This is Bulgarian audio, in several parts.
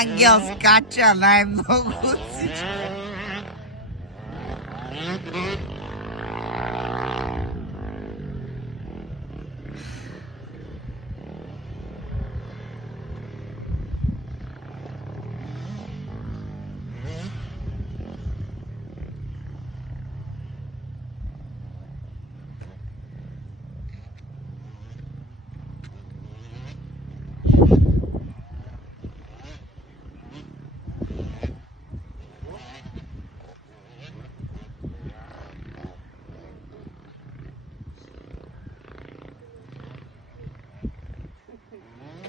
Ангел скача най-много от всички.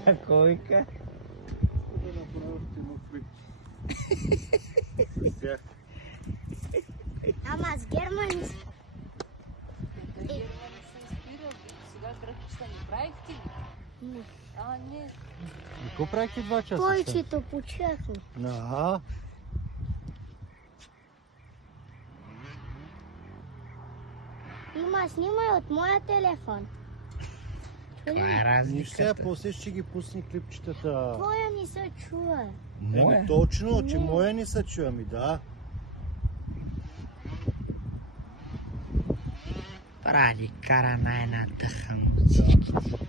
Какво вика? Ама с Германи са. Сега гръбчета не правихте ли? Не. Не. Какво правихте 2 часа? Повечето почухме. Да. Има, снимай от моя телефон. Това е Нищо сега, разликата. после ще ги пусни клипчетата. Твоя не се чува. Моя? Точно, че моя не се чува, ми да. Прави кара най-натъха му всичките.